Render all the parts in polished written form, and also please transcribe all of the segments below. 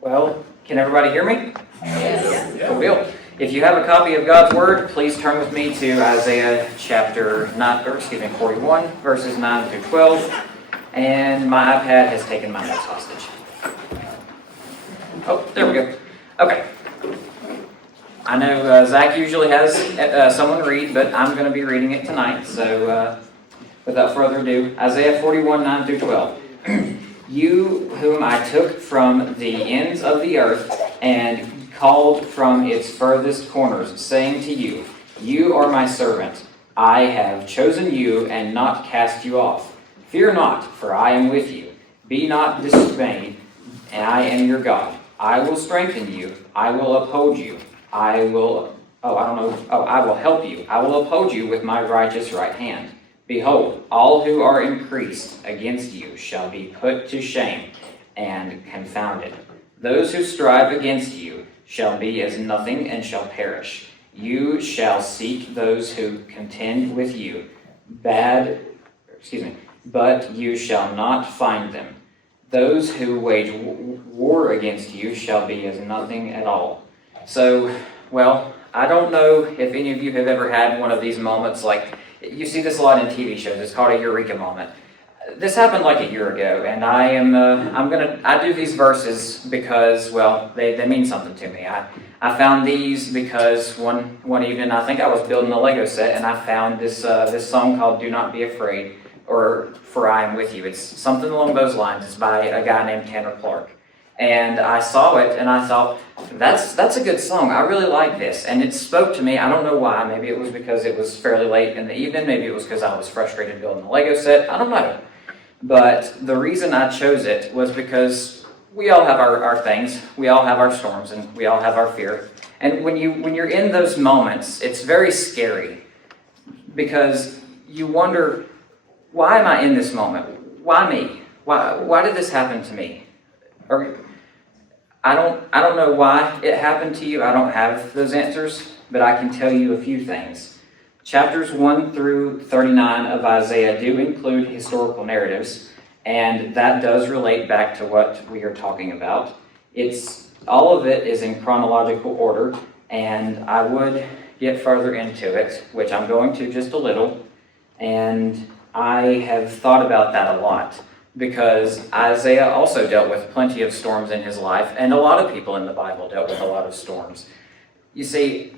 Well, can everybody hear me? Yes. Cool deal. If you have a copy of God's Word, please turn with me to Isaiah chapter 41, verses 9 through 12. And my iPad has taken my notes hostage. Oh, there we go. Okay. I know Zach usually has someone read, but I'm going to be reading it tonight. So without further ado, Isaiah 41, 9 through 12. You whom I took from the ends of the earth and called from its furthest corners, saying to you, you are my servant. I have chosen you and not cast you off. Fear not, for I am with you. Be not dismayed, and I am your God. I will strengthen you. I will uphold you. I will help you. I will uphold you with my righteous right hand. Behold, all who are increased against you shall be put to shame and confounded. Those who strive against you shall be as nothing and shall perish. You shall seek those who contend with you, but you shall not find them. Those who wage war against you shall be as nothing at all. So, well, I don't know if any of you have ever had one of these moments like, you see this a lot in TV shows. It's called a eureka moment. This happened like a year ago, and I do these verses because, well, they mean something to me. I found these because one evening, I think I was building a Lego set, and I found this song called "Do Not Be Afraid," or "For I Am With You." It's something along those lines. It's by a guy named Tanner Clark. And I saw it, and I thought, that's a good song. I really like this. And it spoke to me. I don't know why. Maybe it was because it was fairly late in the evening. Maybe it was because I was frustrated building a Lego set. I don't know. But the reason I chose it was because we all have our things. We all have our storms, and we all have our fear. And when you're in those moments, it's very scary because you wonder, why am I in this moment? Why me? Why did this happen to me? Or I don't know why it happened to you. I don't have those answers, but I can tell you a few things. Chapters 1 through 39 of Isaiah do include historical narratives, and that does relate back to what we are talking about. All of it is in chronological order, and I would get further into it, which I'm going to just a little, and I have thought about that a lot. Because Isaiah also dealt with plenty of storms in his life, and a lot of people in the Bible dealt with a lot of storms. You see,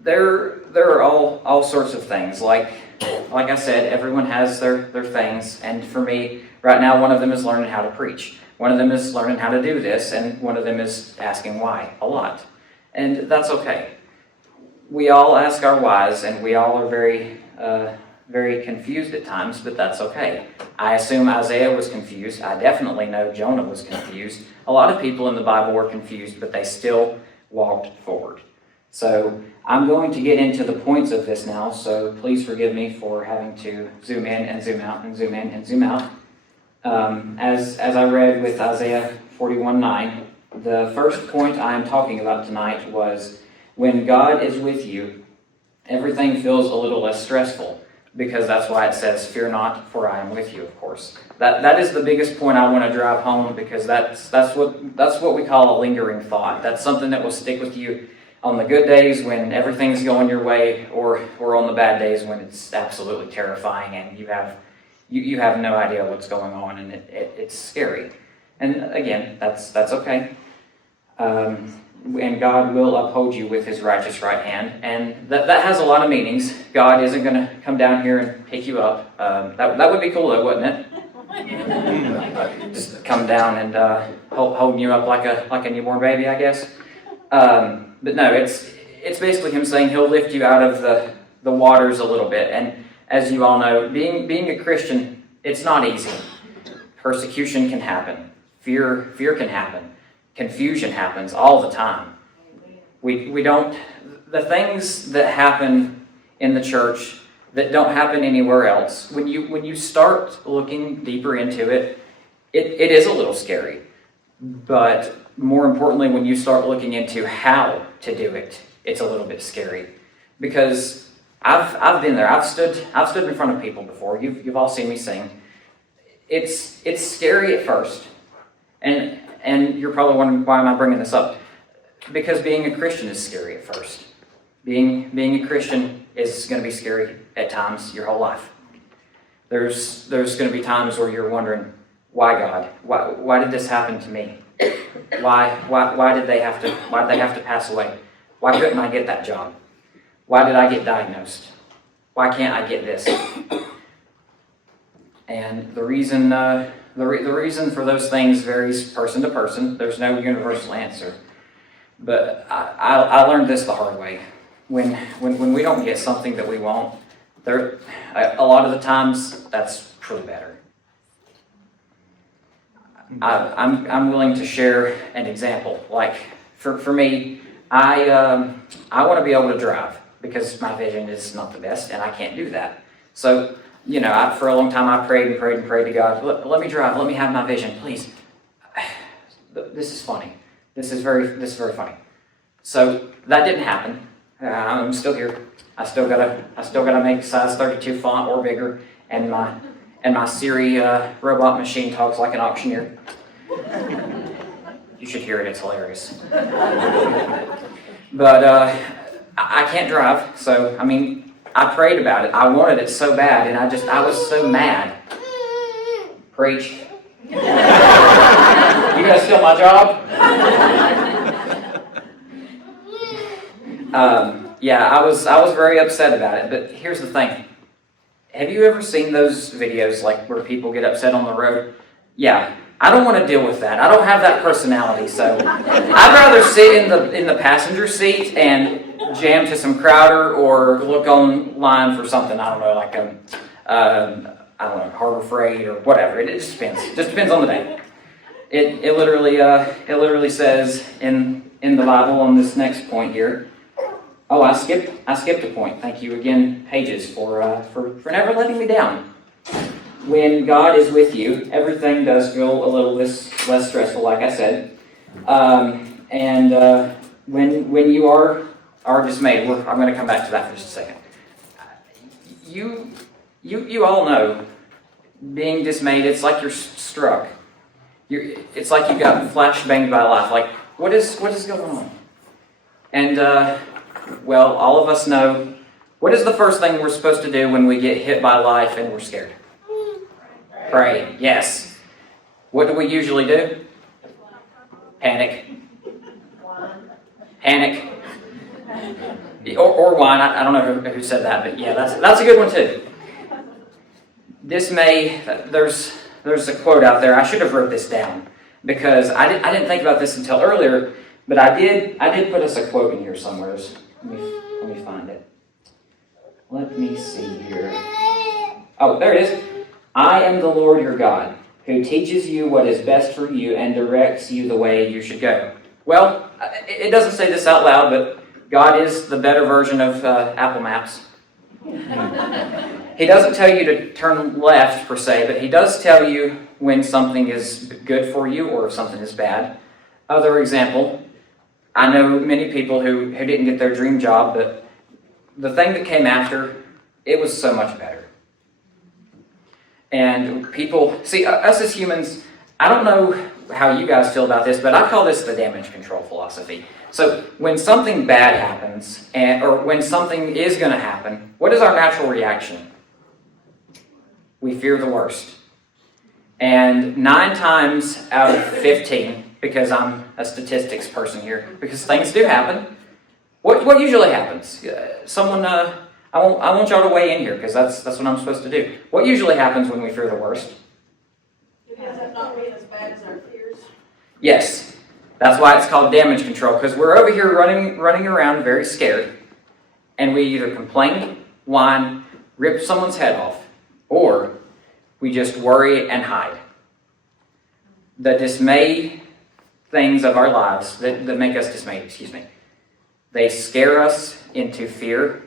there are all sorts of things. Like I said, everyone has their things, and for me, right now, one of them is learning how to preach. One of them is learning how to do this, and one of them is asking why a lot. And that's okay. We all ask our whys, and we all are very confused at times, but that's okay. I assume Isaiah was confused. I definitely know Jonah was confused. A lot of people in the Bible were confused, but they still walked forward. So I'm going to get into the points of this now, so please forgive me for having to zoom in and zoom out and zoom in and zoom out. As I read with Isaiah 41:9, the first point I am talking about tonight was when God is with you, everything feels a little less stressful. Because that's why it says, fear not, for I am with you, of course. That is the biggest point I want to drive home, because that's what we call a lingering thought. That's something that will stick with you on the good days when everything's going your way, or on the bad days when it's absolutely terrifying and you have no idea what's going on, and it's scary. And again, that's okay. And God will uphold you with his righteous right hand. And that has a lot of meanings. God isn't going to come down here and pick you up. That would be cool though, wouldn't it? Just come down and holding you up like a newborn baby, I guess. But no, it's basically him saying he'll lift you out of the waters a little bit. And as you all know, being a Christian, it's not easy. Persecution can happen. Fear can happen. Confusion happens all the time. The things that happen in the church that don't happen anywhere else, when you start looking deeper into it, it is a little scary. But more importantly, when you start looking into how to do it, it's a little bit scary. Because I've been there. I've stood in front of people before. You've all seen me sing. It's scary at first. And And you're probably wondering, why am I bringing this up? Because being a Christian is scary at first. Being a Christian is going to be scary at times your whole life. There's going to be times where you're wondering, why God? Why did this happen to me? Why did they have to pass away? Why couldn't I get that job? Why did I get diagnosed? Why can't I get this? And the reason the reason for those things varies person to person. There's no universal answer. But I learned this the hard way. When we don't get something that we want, a lot of the times that's for the better. I'm willing to share an example. Like for me, I want to be able to drive because my vision is not the best and I can't do that. So for a long time I prayed to God. Let me drive. Let me have my vision, please. This is funny. This is very funny. So that didn't happen. I'm still here. I still gotta make size 32 font or bigger, and my Siri robot machine talks like an auctioneer. You should hear it. It's hilarious. But I can't drive, so I prayed about it. I wanted it so bad, and I was so mad. Preach. You gonna steal my job? I was very upset about it, but here's the thing. Have you ever seen those videos like where people get upset on the road? Yeah, I don't want to deal with that. I don't have that personality, so I'd rather sit in the passenger seat and jam to some Crowder or look online for something, I don't know, like Harbor Freight or whatever. It just depends. It just depends on the day. It literally says in the Bible on this next point here. Oh, I skipped a point. Thank you again, Pages, for never letting me down. When God is with you, everything does go a little less stressful, like I said. When you are dismayed, I'm going to come back to that for just a second. You all know, being dismayed, it's like you're struck. It's like you got flashbanged by life. Like, what is going on? And all of us know, what is the first thing we're supposed to do when we get hit by life and we're scared? Pray. Yes. What do we usually do? Panic. Or whine. I don't know who said that, but yeah, that's a good one too. There's a quote out there. I should have wrote this down because I didn't think about this until earlier, but I did put us a quote in here somewhere. Let me find it. Let me see here. Oh, there it is. I am the Lord your God, who teaches you what is best for you and directs you the way you should go. Well, it doesn't say this out loud, but God is the better version of Apple Maps. He doesn't tell you to turn left, per se, but he does tell you when something is good for you or if something is bad. Other example, I know many people who didn't get their dream job, but the thing that came after, it was so much better. And people, see, us as humans, I don't know how you guys feel about this, but I call this the damage control philosophy. So when something bad happens, or when something is going to happen, what is our natural reaction? We fear the worst. And 9 times out of 15, because I'm a statistics person here, because things do happen, what usually happens? Someone, I want y'all to weigh in here, because that's what I'm supposed to do. What usually happens when we fear the worst? It ends up not being as bad as our fears. Yes. That's why it's called damage control, because we're over here running around very scared, and we either complain, whine, rip someone's head off, or we just worry and hide. The dismay things of our lives that make us dismayed, they scare us into fear.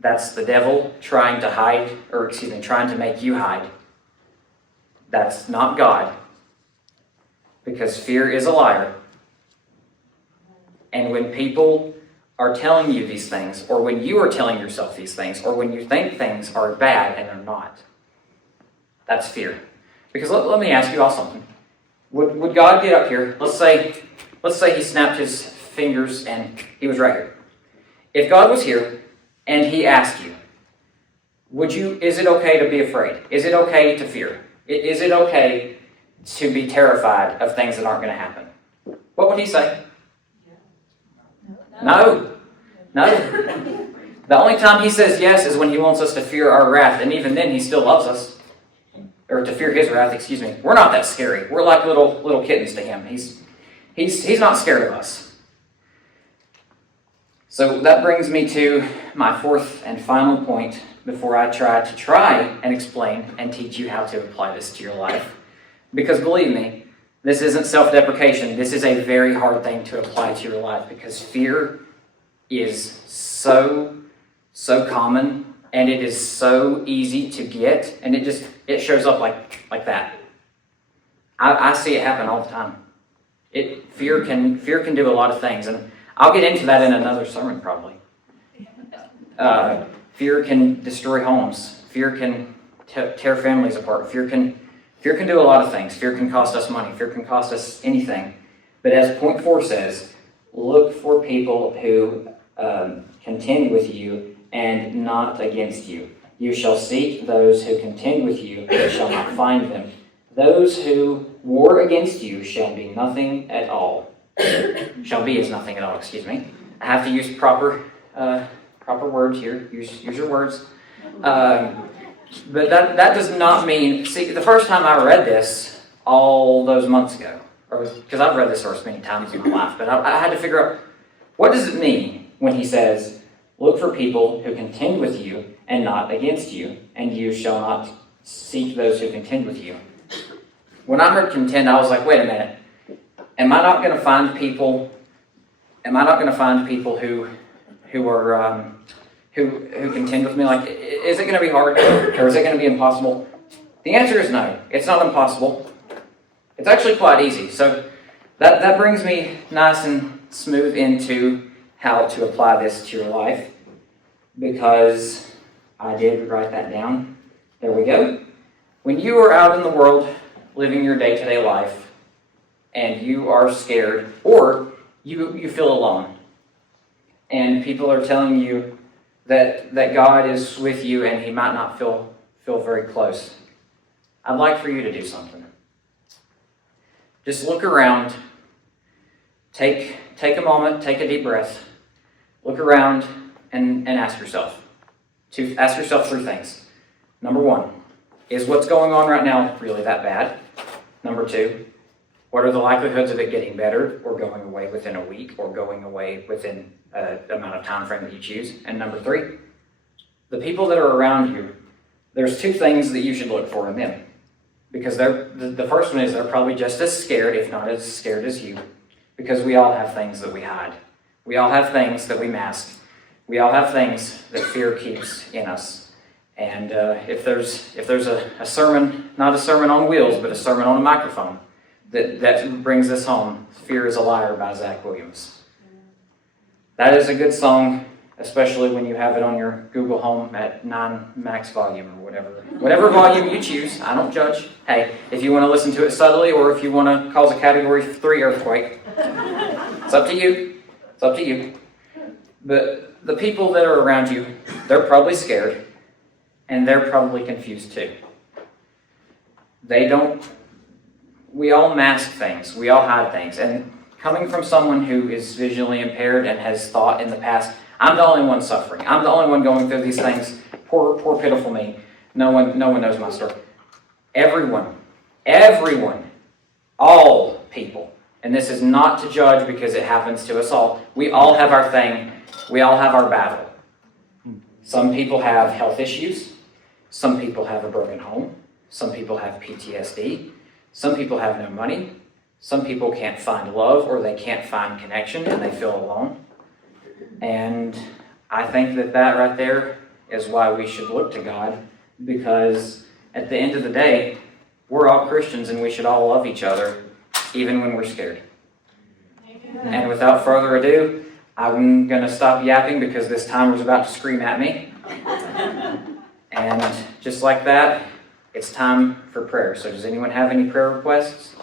That's the devil trying to hide, trying to make you hide. That's not God. Because fear is a liar. And when people are telling you these things, or when you are telling yourself these things, or when you think things are bad and they're not, that's fear. Because let me ask you all something. Would God get up here? Let's say he snapped his fingers and he was right here. If God was here and he asked you, is it okay to be afraid? Is it okay to fear? Is it okay to be terrified of things that aren't going to happen? What would he say? No. The only time he says yes is when he wants us to fear our wrath, and even then he still loves us. Or to fear his wrath, excuse me. We're not that scary. We're like little kittens to him. He's not scared of us. So that brings me to my fourth and final point before I try and explain and teach you how to apply this to your life. Because believe me, this isn't self-deprecation. This is a very hard thing to apply to your life because fear is so common and it is so easy to get, and it shows up like that. I see it happen all the time. Fear can do a lot of things, and I'll get into that in another sermon probably. Fear can destroy homes. Fear can tear families apart. Fear can do a lot of things. Fear can cost us money. Fear can cost us anything. But as point 4 says, look for people who contend with you and not against you. You shall seek those who contend with you, but shall not find them. Those who war against you shall be nothing at all. Shall be as nothing at all, excuse me. I have to use proper words here. Use your words. But that does not mean... See, the first time I read this, all those months ago, because I've read this verse many times in my life, but I had to figure out, what does it mean when he says, look for people who contend with you and not against you, and you shall not seek those who contend with you. When I heard contend, I was like, wait a minute. Am I not going to find people who are who contend with me? Like, is it going to be hard, or is it going to be impossible? The answer is no. It's not impossible. It's actually quite easy. So that brings me nice and smooth into how to apply this to your life, because I did write that down. There we go. When you are out in the world living your day-to-day life and you are scared, or you feel alone, and people are telling you that God is with you and he might not feel very close, I'd like for you to do something. Just look around, take a moment, take a deep breath, look around and ask yourself 3 things. Number 1, is what's going on right now really that bad? Number 2, what are the likelihoods of it getting better or going away within a week or going away within the amount of time frame that you choose? And number 3, the people that are around you, there's 2 things that you should look for in them. Because the first one is they're probably just as scared, if not as scared as you, because we all have things that we hide. We all have things that we mask. We all have things that fear keeps in us. And if there's a sermon, not a sermon on wheels, but a sermon on a microphone, that brings this home, Fear is a Liar by Zach Williams. That is a good song, especially when you have it on your Google Home at 9 max volume or whatever volume you choose. I don't judge. Hey, if you want to listen to it subtly or if you want to cause a Category 3 earthquake, it's up to you. It's up to you. But the people that are around you, they're probably scared, and they're probably confused too. We all mask things. We all hide things. And coming from someone who is visually impaired and has thought in the past, I'm the only one suffering. I'm the only one going through these things. Poor pitiful me. No one knows my story. Everyone, all people, and this is not to judge because it happens to us all. We all have our thing. We all have our battle. Some people have health issues. Some people have a broken home. Some people have PTSD. Some people have no money. Some people can't find love or they can't find connection and they feel alone. And I think that right there is why we should look to God, because at the end of the day, we're all Christians and we should all love each other, even when we're scared. Amen. And without further ado, I'm going to stop yapping because this timer's about to scream at me. And just like that, it's time for prayer. So does anyone have any prayer requests?